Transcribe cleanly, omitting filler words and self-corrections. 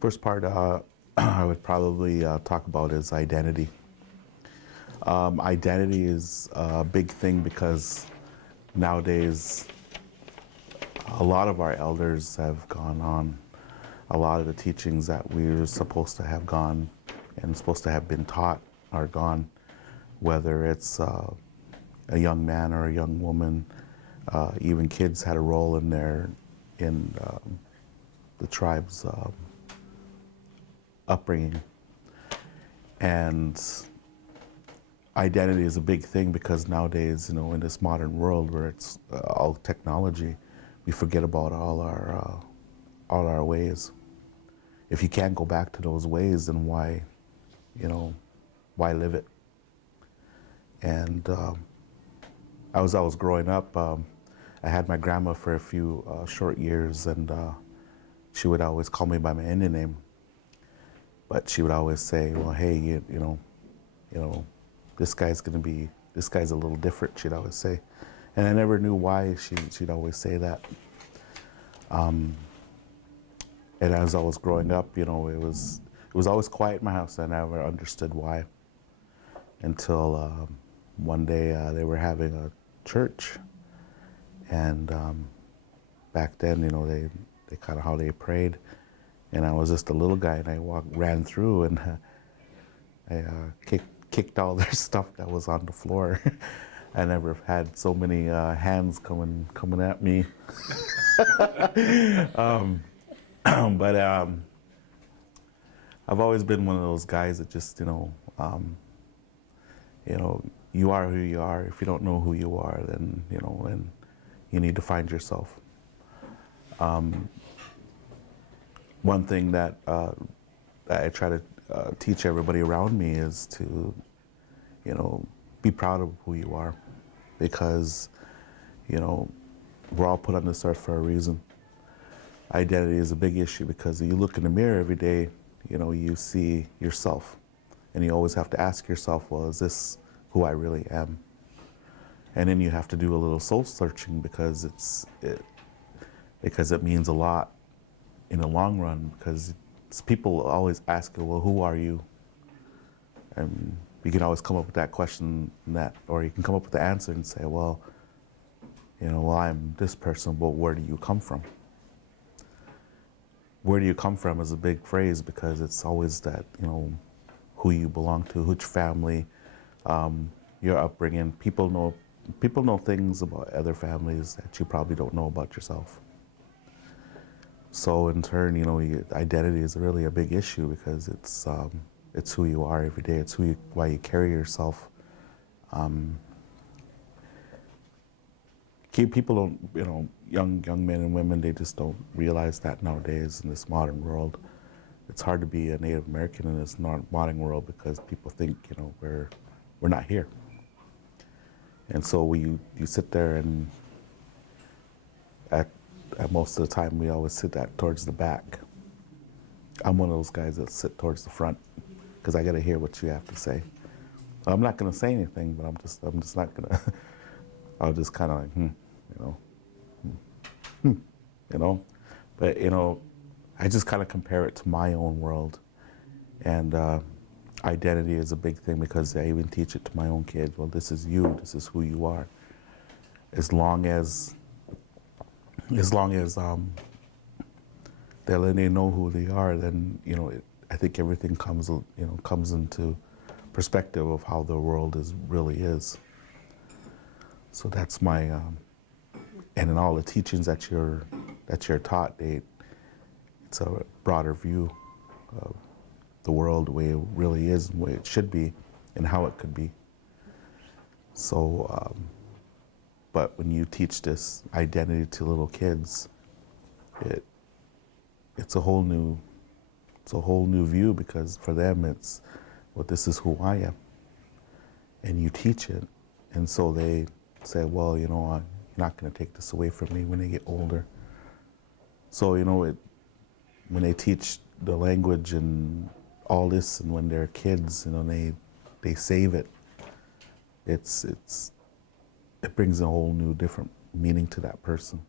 First part I would probably talk about is identity. Identity is a big thing because nowadays a lot of our elders have gone on. A lot of the teachings that we were supposed to have gone and supposed to have been taught are gone, whether it's a young man or a young woman. Even kids had a role in the tribe's upbringing. And identity is a big thing because nowadays, in this modern world where it's all technology, we forget about all our ways. If you can't go back to those ways, then why live it? And as I was growing up, I had my grandma for a few short years, and she would always call me by my Indian name. But she would always say, "Well, hey, this guy's a little different." She'd always say, and I never knew why she'd always say that. And as I was growing up, it was always quiet in my house. I never understood why, until one day they were having a church, and back then, they kind of how they prayed, and I was just a little guy, and I ran through, and I kicked all their stuff that was on the floor. I never had so many hands coming at me. But I've always been one of those guys that just, you are who you are. If you don't know who you are, then, then you need to find yourself. One thing that I try to teach everybody around me is to, be proud of who you are, because, we're all put on this earth for a reason. Identity is a big issue because you look in the mirror every day, you see yourself, and you always have to ask yourself, well, is this who I really am? And then you have to do a little soul searching because it means a lot in the long run, because people always ask you, well, who are you? And you can always come up with that question, or you can come up with the answer and say, well, I'm this person, but where do you come from? Where do you come from is a big phrase, because it's always that, who you belong to, which family, your upbringing. People know things about other families that you probably don't know about yourself. So in turn, identity is really a big issue, because it's who you are every day. It's why you carry yourself. People don't, young men and women, they just don't realize that nowadays in this modern world. It's hard to be a Native American in this modern world because people think, we're not here. And so you sit there, and at most of the time we always sit towards the back. I'm one of those guys that sit towards the front because I got to hear what you have to say. I'm not going to say anything, but I'm just not going to. I'll just kind of like, But I just kind of compare it to my own world, and identity is a big thing because I even teach it to my own kids. Well, this is you. This is who you are. As long as they know who they are, then I think everything comes into perspective of how the world really is. So that's my and in all the teachings that you're taught, it's a broader view of the world the way it really is, and the way it should be, and how it could be. So, but when you teach this identity to little kids, it's a whole new view, because for them it's, well, this is who I am, and you teach it, and so they say, well, you're not going to take this away from me when they get older. So when they teach the language and all this, and when they're kids, they save it. It brings a whole new different meaning to that person.